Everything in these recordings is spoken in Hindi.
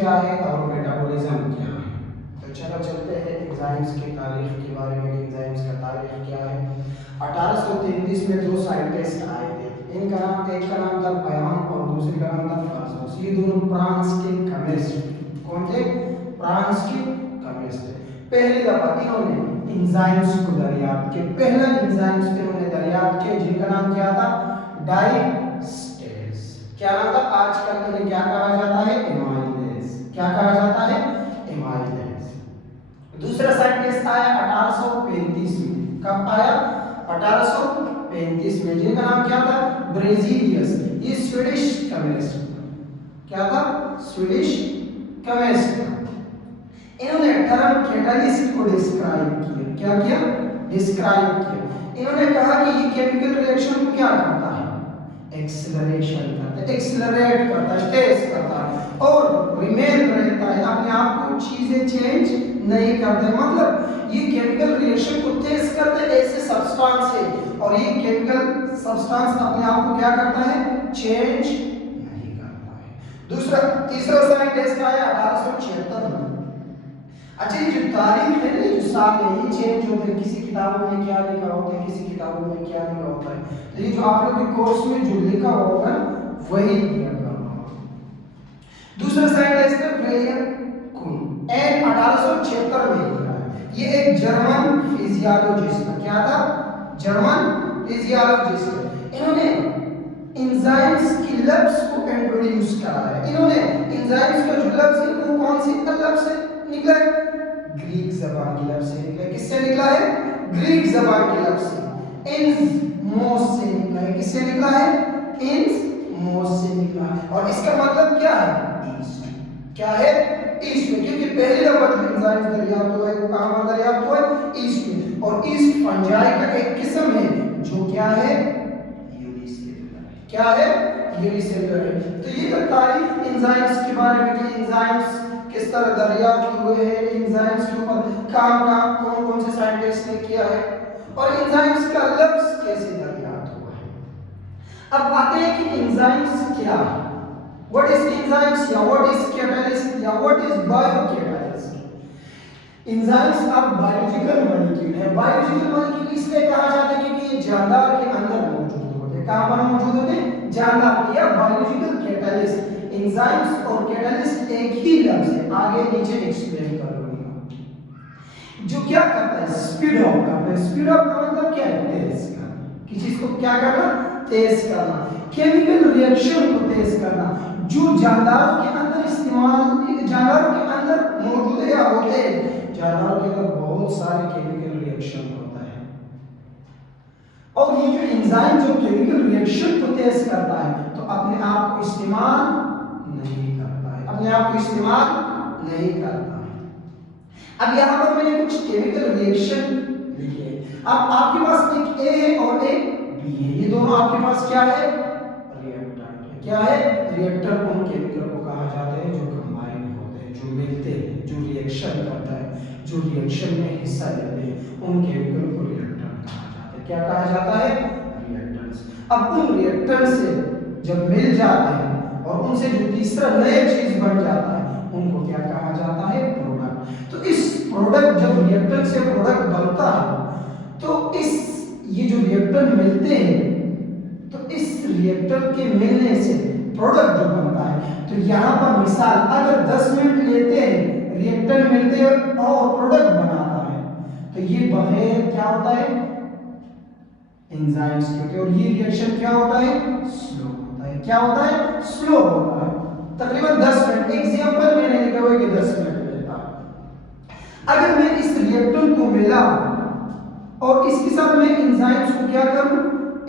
क्या है और मेटाबॉलिज्म क्या है। तो चलो चलते हैं एंजाइम्स की तारीख के बारे में। एंजाइम्स का तारीख क्या है। 1833 में दो साइंटिस्ट आए थे। इनका नाम, एक का नाम था बयान और दूसरे का नाम था फ्रांस। ये दोनों फ्रांस के केमिस्ट। कौन थे? फ्रांस के केमिस्ट थे। पहली दफा इन्होंने एंजाइम्स को दरियाफ्त किया। पहला एंजाइम्स इन्होंने दरियाफ्त किया जिनका नाम क्या था? डाइस्टेरेस। क्या नाम था? आजकल इन्हें क्या कहा जाता है? एमाइलेज। क्या कहा जाता है? एमाइलेज। दूसरा साइंटिस्ट आया 1835 में। कब आया? 1835 में, जिनका नाम क्या था? ब्रेजिलियस। ये स्वीडिश केमिस्ट। क्या था? Swedish chemist. इन्होंने टर्म कैटलिस्ट को डिस्क्राइब किया। क्या किया? डिस्क्राइब किया। इन्होंने कहा कि ये केमिकल रिएक्शन को क्या करता है? एक्सेलरेशन करता है, एक्सेलरेट करता है, तेज करता है और रिमेन रहता है, अपने आप को चीजें चेंज नहीं करते। मतलब ये केमिकल रिएक्शन को तेज करते हैं ऐसे सब्सटेंस है और ये केमिकल सब्सटेंस अपने आप को क्या करता है? चेंज नहीं करता है। तीसरा साइंटिस्ट आया 1876 में। अच्छा, ये जो तारीख है ना, ये जो साल है, ये चेंज होते हैं। किसी किताबों में क्या लिखा होता है, किसी किताबों में क्या लिखा होता है। तो ये जो आप लोग के कोर्स में जो लिखा होगा वही लिखा होगा। दूसरा साइंटिस्ट है विलियम कुन। 1876 में लिखा है। ये एक जर्मन फिजियोलॉजिस्ट था। क्या था? German physiologist. इन्होंने एंजाइम्स की लफ्ज को इंट्रोड्यूस करा है। इन्होंने एंजाइम्स का जो लफ्ज है वो कौन सी लफ्ज से निकला है? ग्रीक जबान की लफ्ज से निकला है। किससे निकला है? ग्रीक जबान की लफ्ज से, इन्मोस से निकला है। किससे निकला है? इन्मोस से निकला है। और इसका मतलब क्या है? ईस्ट। क्या है? ईस्ट में। क्योंकि पहली दफा जो एंजाइम दरियाफ्त हुआ है वो कहां पर दरियाफ्त हुआ है? ईस्ट में। और ईस्ट फंजाई का एक किस्म है जो क्या है? यूनिसेलुलर है। क्या है? यूनिसेलुलर है। तो ये तारीफ एंजाइम्स के बारे में कि एंजाइम्स किस तरह दरियाफ्त हुए हैं, एंजाइम्स के ऊपर काम कौन कौन से साइंटिस्ट ने किया है और एंजाइम्स का लफ्ज कैसे दरियाफ्त हुआ है। अब आते हैं कि एंजाइम्स क्या है। व्हाट इज एंजाइम्स या व्हाट इज कैटलिस्ट या व्हाट इज बायोकैटालिस्ट। एंजाइम्स अब बायोलॉजिकल मॉलिक्यूल है। बायोलॉजिकल मॉलिक्यूल इसलिए कहा जाता है क्योंकि ये जानदार के अंदर मौजूद होते हैं। कहां पर मौजूद होते हैं? जानदार। या बायोलॉजिकल कैटलिस्ट। एंजाइम्स और कैटलिस्ट एक ही लफ्ज है, आगे नीचे एक्सप्लेन करूंगा। जो क्या करता है? स्पीड अप करता है। स्पीड अप का मतलब क्या है? तेज करना। किसी चीज को क्या करना? तेज करना। केमिकल रिएक्शन को तेज करना। जो जानदारों के अंदर जानदारों के अंदर मौजूद है या होते हैं, जानदारों के अंदर बहुत सारे केमिकल रिएक्शन होता है और ये जो एंजाइम जो केमिकल रिएक्शन को तेज करता है तो अपने आप को इस्तेमाल नहीं करता है, अपने आप को इस्तेमाल नहीं करता है। अब यहाँ पर मैंने कुछ केमिकल रिएक्शन लिखे। अब आपके पास एक ए है और एक बी है। ये दोनों आपके पास क्या है? रिएक्टेंट है। क्या है? रिएक्टर उन केमिकल को कहा जाता है जो कंबाइन होते हैं, जो मिलते हैं, जो रिएक्शन करता है, जो रिएक्शन में हिस्सा लेते हैं, उन केमिकल को रिएक्टेंट कहा जाता है। क्या कहा जाता है? रिएक्टेंट्स। अब उन रिएक्टेंट से जब मिल जाते हैं और उनसे जो तीसरा नया चीज बन जाता है उनको क्या कहा जाता है? प्रोडक्ट। तो इस प्रोडक्ट जब रिएक्टेंट से प्रोडक्ट बनता है तो ये जो रिएक्टेंट मिलते हैं तो इस रिएक्टेंट के मिलने से प्रोडक्ट जो बनता है। तो यहाँ पर मिसाल अगर 10 मिनट लेते हैं, रिएक्टेंट मिलते हैं और प्रोडक्ट बनाता है तो ये बगैर क्या होता है? एंजाइम्स के। और ये रिएक्शन क्या होता है? स्लो होता है। क्या होता है? स्लो होता है। तकरीबन 10 मिनट। एग्जांपल मैंने लिखा हुआ है कि 10 मिनट लेता है। अगर मैं इस रिएक्टेंट को मिला और इसके साथ मैं एंजाइम्स को क्या करूं?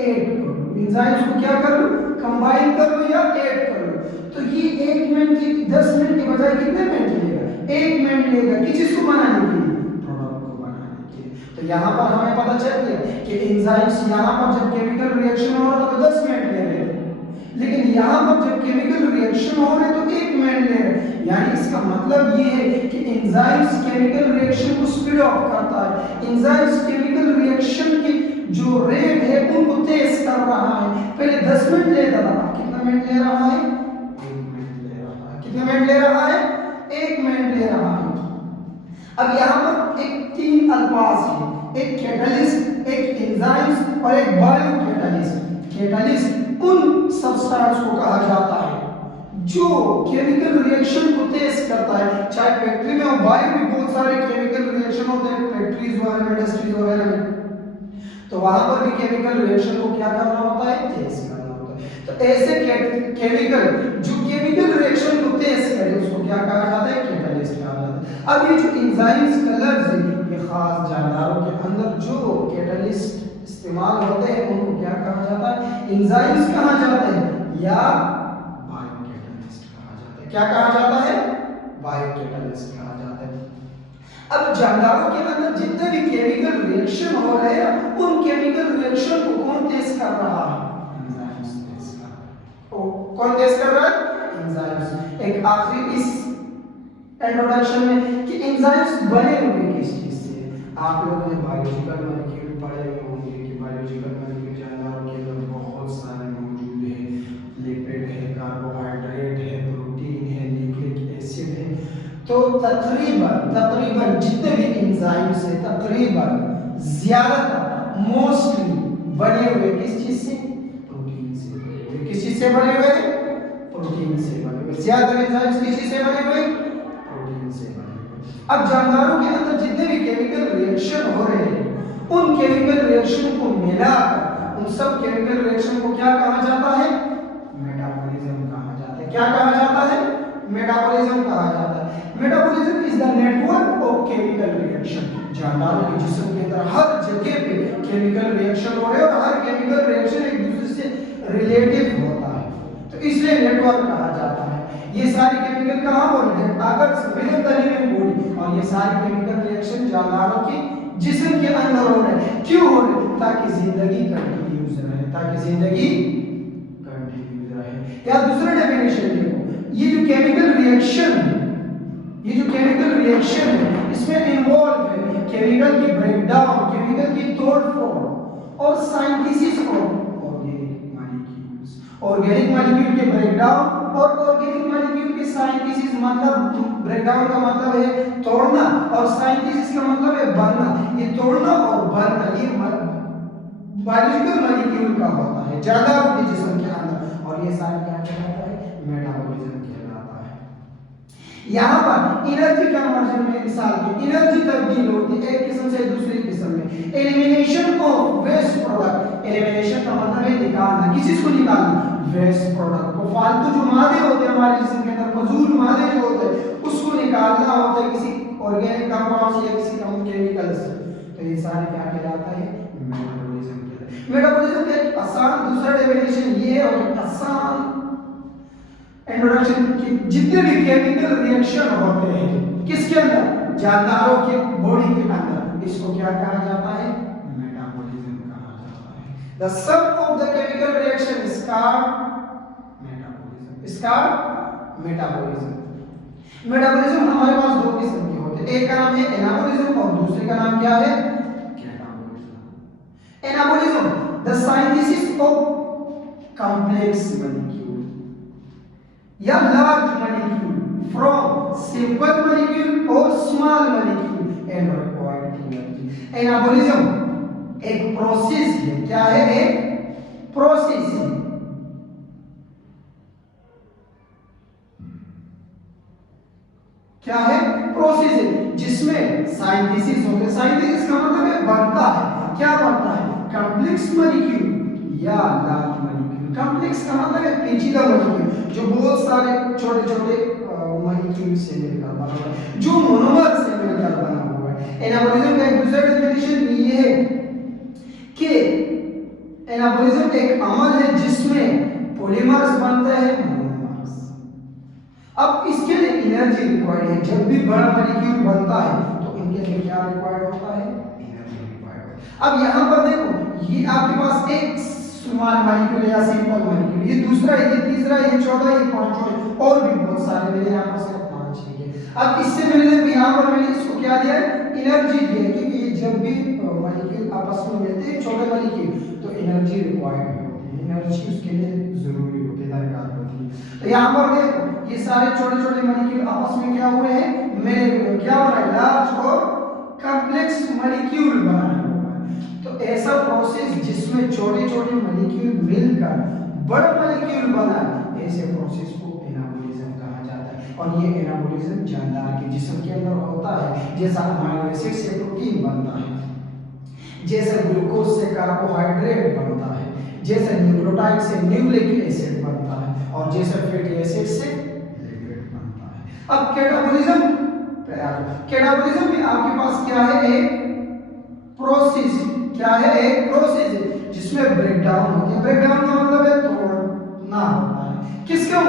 ऐड करूं। एंजाइम्स को क्या करूं? कंबाइन करूं या ऐड करूं। तो ये 1 मिनट की 10 मिनट के बजाय कितने मिनट लेगा? 1 मिनट लेगा। किस चीज को बनाने के लिए? प्रोडक्ट को बनाने के लिए। तो यहाँ पर हमें पता चल गया कि एंजाइम्स यहाँ पर जब केमिकल रिएक्शन हो रहा था तो 10 मिनट ले रहे थे, लेकिन यहाँ पर जब केमिकल रिएक्शन हो रहे तो 1 मिनट ले रहे। यानी इसका मतलब ये है कि एंजाइम्स केमिकल रिएक्शन को स्पीड अप करता है। एंजाइम्स केमिकल रिएक्शन की जो रेट है उनको तेज कर रहा है। पहले 10 मिनट लेता था, कितना मिनट ले रहा है? 1 मिनट ले रहा है। कितने मिनट ले रहा है? 1 मिनट ले रहा है। अब यहाँ पर एक 3 अल्फाज है, एक कैटलिस्ट, एक एंजाइम्स और एक बायो कैटलिस्ट। कैटलिस्ट उन सब्सटेंस को कहा जाता है जो केमिकल रिएक्शन को तेज करता है। चाहे फैक्ट्री में हो, बायो भी बहुत सारे केमिकल रिएक्शन होते हैं फैक्ट्रीज वगैरह में, इंडस्ट्रीज वगैरह में, तो वहां पर भी केमिकल रिएक्शन को क्या करना होता है, तेज करना होता है। तो ऐसे केमिकल जो केमिकल रिएक्शन को तेज करे उसको क्या कहा जाता है, कैटलिस्ट कहा जाता है। अब ये जो एंजाइम्स का लफ्ज है, ये खास जानदारों के अंदर जो कैटलिस्ट इस्तेमाल होते हैं उनको क्या कहा जाता है, एंजाइम्स कहा जाता है या बायो कैटलिस्ट कहा जाता है। क्या कहा जाता है, बायो कैटलिस्ट कहा जाता है। अब जानदारों के अंदर जितने भी केमिकल रिएक्शन हो रहे हैं उन केमिकल रिएक्शन को कौन तेज कर रहा है, एंजाइम्स तेज कर रहा है। कौन तेज कर रहा है, एंजाइम्स। एक आखिरी इस इंट्रोडक्शन में कि एंजाइम्स बने हुए किस चीज से, आप लोगों ने बायोलॉजिकल मॉलिक्यूल पढ़े होंगे कि बायोलॉजिकल मॉलिक्यूल जानदारों के अंदर बहुत सारे मौजूद हैं। लिपिड है, कार्बोहाइड्रेट है, प्रोटीन है, न्यूक्लिक एसिड है। तो तकरीबन जितने भी एंजाइम्स है तकरीबन ज्यादातर मोस्टली बने हुए किस चीज से, प्रोटीन से बने हुए। किस चीज से बने हुए, प्रोटीन से बने हुए। ज्यादातर एंजाइम्स किस चीज से बने हुए, प्रोटीन से बने हुए। अब जानदारों के अंदर जितने भी केमिकल रिएक्शन हो रहे हैं उन केमिकल रिएक्शन को मिलाकर उन सब केमिकल रिएक्शन को क्या कहा जाता है, मेटाबॉलिज्म कहा जाता है। क्या कहा जाता है, मेटाबॉलिज्म कहा जाता है। Metabolism is the network of chemical reaction. जानदारों के जिस्म के अंदर हर जगह पे केमिकल रिएक्शन हो रहे हैं और हर केमिकल रिएक्शन एक दूसरे से रिलेटिव होता है, तो इसलिए नेटवर्क कहा जाता है। ये सारी केमिकल कहाँ हो रही है, अगर विद द लिविंग बॉडी, और ये सारी केमिकल रिएक्शन जानदारों के जिस्म के अंदर हो रहे हैं। क्यों हो रहे हैं, ताकि जिंदगी कंटिन्यूस रहे, ताकि जिंदगी कंटिन्यूस रहे। या दूसरा डेफिनेशन देखो, ये जो केमिकल रिएक्शन है, ये जो केमिकल रिएक्शन है इसमें इन्वॉल्व है केमिकल की ब्रेकडाउन, केमिकल की तोड़फोड़ और synthesis of organic molecules. Organic molecule के ब्रेकडाउन और ऑर्गेनिक मॉलिक्यूल के सिंथेसिस, मतलब ब्रेकडाउन का मतलब है तोड़ना और सिंथेसिस का मतलब है बनना। ये तोड़ना और बनना ये बायोलॉजिकल मॉलिक्यूल का होता है जानदारों के जिस्म के अंदर, और ये सारा क्या कहलाता है, मेटाबॉलिज्म कहलाता है। यहाँ पर एनर्जी कन्वर्जन में मिसाल की एनर्जी तब्दील होती है एक किस्म से दूसरी किस्म में। Elimination of waste product, elimination का मतलब है निकालना। किस चीज को निकालना, वेस्ट प्रोडक्ट को, फालतू जो मादे होते हैं हमारे जिस्म के अंदर, फजूल मादे जो होते हैं उसको निकालना होता है किसी ऑर्गेनिक कंपाउंड से या किसी केमिकल से। तो ये सारे क्या कहलाता है, मेटाबॉलिज्म कहलाता है। मेटाबॉलिज्म का एक आसान दूसरा डेफिनेशन ये है और आसान इंट्रोडक्शन कि जितने भी केमिकल रिएक्शन होते हैं किसके अंदर, जानदारों के बॉडी के अंदर, इसको क्या कहा जाता है, मेटाबॉलिज्म कहा जाता है। The sum of the chemical reaction is called metabolism, is called metabolism. Metabolism हमारे पास दो किस्म के होते हैं, एक का नाम है एनाबॉलिज्म और दूसरे का नाम क्या है, catabolism. Anabolism the synthesis of complex molecule या large molecule from simple molecule और small molecule and required energy. Anabolism एक प्रोसेस है, क्या है, एक प्रोसेस है। क्या है, प्रोसेस है जिसमें सिंथेसिस होता है। सिंथेसिस का मतलब है बनता है, क्या बनता है, कॉम्प्लेक्स मॉलिक्यूल या लार्ज मॉलिक्यूल। कॉम्प्लेक्स का मतलब है पेचीदा मॉलिक्यूल जो बहुत सारे छोटे छोटे मॉलिक्यूल से मिलकर बना हुआ है, जो मोनोमर से मिलकर बना हुआ है। एनाबॉलिज्म का एक दूसरा डेफिनेशन ये है कि एनाबॉलिज्म एक अमल है जिसमें पॉलीमर्स बनते हैं, मोनोमर्स। अब इसके लिए एनर्जी रिक्वायर्ड है। जब भी बड़ा मॉलिक्यूल बनता है तो इनके लिए क्या रिक्वायर्ड होता है, एनर्जी रिक्वायर्ड। अब यहाँ पर देखो, ये आपके पास एक स्मॉल मॉलिक्यूल या सिंपल मॉलिक्यूल, ये दूसरा, ये तीसरा, ये चौथा, ये पांचवा और भी बहुत सारे, मेरे यहाँ पर सिर्फ 5 है। अब इससे मैंने यहाँ पर मैंने इसको क्या दिया है, एनर्जी दी है, क्योंकि ये जब भी मॉलिक्यूल आपस में मिलते हैं छोटे मॉलिक्यूल तो एनर्जी रिक्वायर्ड होती है, एनर्जी उसके लिए जरूरी होती है, दरकार होती है। तो यहाँ पर देखो ये सारे छोटे छोटे मॉलिक्यूल आपस में क्या हुए हैं, मिले हुए, क्या बना है, लार्ज और कॉम्प्लेक्स मॉलिक्यूल बना है। तो ऐसा प्रोसेस जिसमें छोटे छोटे मॉलिक्यूल मिलकर बड़ा मॉलिक्यूल बना है, ऐसे प्रोसेस को एनाबॉलिज्म कहा जाता है। और ये एनाबॉलिज्म जानदार के जिस्म के अंदर होता है, जैसा अमीनो एसिड से प्रोटीन बनता है, जैसे ग्लूकोज से कार्बोहाइड्रेट बनता है, जैसे न्यूक्लियोटाइड से न्यूक्लिक एसिड बनता है, और जैसे फैटी एसिड से लिपिड बनता है। अब कैटाबॉलिज्म पे आ जाओ। कैटाबॉलिज्म में आपके पास क्या है, एक प्रोसेस, क्या है, एक प्रोसेस है जिसमें ब्रेकडाउन होती है। ब्रेकडाउन का मतलब है तोड़ना होता है, किसको,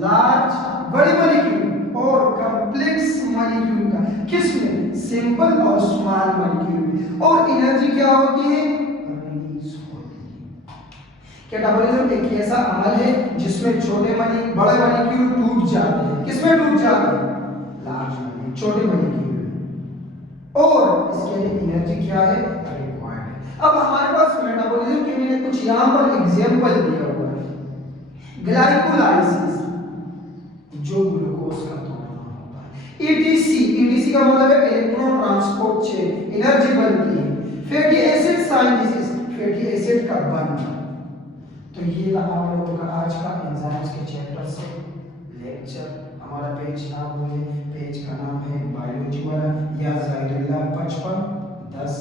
लार्ज बड़ी मॉलिक्यूल और कॉम्प्लेक्स मॉलिक्यूल का, किसमें, सिंपल और स्मॉल मॉलिक्यूल में। और एनर्जी क्या होती है, रिलीज होती है। कैटाबॉलिज्म एक ऐसा अमल है जिसमें छोटे मॉलिक्यूल बड़े मॉलिक्यूल टूट जाते हैं, किसमें टूट जाते हैं, लार्ज मॉलिक्यूल, छोटे मॉलिक्यूल में। और इसके लिए एनर्जी क्या है, रिक्वायर्ड है। अब हमारे पास मेटाबॉलिज्म के मैंने कुछ यहां पर एग्जांपल दिया हुआ है। ग्लाइकोलाइसिस, जो ग्लूकोज का तोड़ना होता है। ईटीसी का मतलब है इलेक्ट्रॉन ट्रांसपोर्ट चेन, एनर्जी बनती है। Fatty acid synthesis, fatty acid का बनना। तो ये आप लोगों का आज का एंजाइम्स के चैप्टर से लेक्चर। हमारा पेज आप बोले, पेज का नाम है बायोलॉजी वाला या जाहिरुल्लाह 55 10